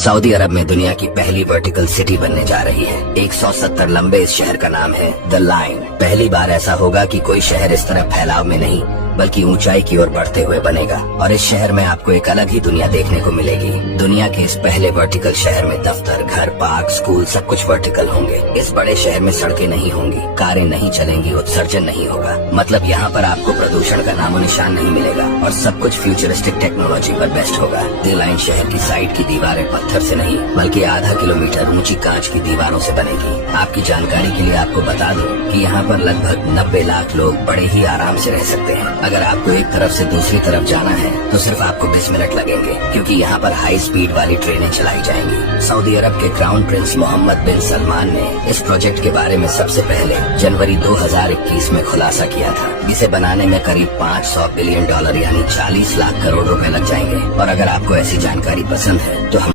Saudi अरब में दुनिया की पहली वर्टिकल सिटी बनने जा रही है। 170 लंबे इस शहर का नाम है द लाइन। पहली बार ऐसा होगा कि कोई शहर इस तरह फैलाव में नहीं बल्कि ऊंचाई की ओर बढ़ते हुए बनेगा और इस शहर में आपको एक अलग ही दुनिया देखने को मिलेगी। दुनिया के इस पहले वर्टिकल शहर में दफ्तर, घर, पार्क, स्कूल सब कुछ वर्टिकल होंगे। इस बड़े शहर में सड़कें नहीं होंगी, कारें नहीं चलेंगी, उत्सर्जन नहीं होगा। मतलब यहाँ पर आपको प्रदूषण का नामो निशान नहीं मिलेगा और सब कुछ फ्यूचरिस्टिक टेक्नोलॉजी पर बेस्ट होगा। द लाइन शहर की साइड की दीवारें पत्थर से नहीं बल्कि आधा किलोमीटर ऊंची कांच की दीवारों से बनेगी। आपकी जानकारी के लिए आपको बता दूं कि यहाँ पर लगभग 90 लाख लोग बड़े ही आराम से रह सकते हैं। अगर आपको एक तरफ से दूसरी तरफ जाना है तो सिर्फ आपको 20 मिनट लगेंगे क्योंकि यहाँ पर हाई स्पीड वाली ट्रेनें चलाई जाएंगी। सऊदी अरब के क्राउन प्रिंस मोहम्मद बिन सलमान ने इस प्रोजेक्ट के बारे में सबसे पहले जनवरी 2021 में खुलासा किया था। इसे बनाने में करीब $500 बिलियन यानी 40 लाख करोड़ रुपए लग जाएंगे। और अगर आपको ऐसी जानकारी पसंद है तो हम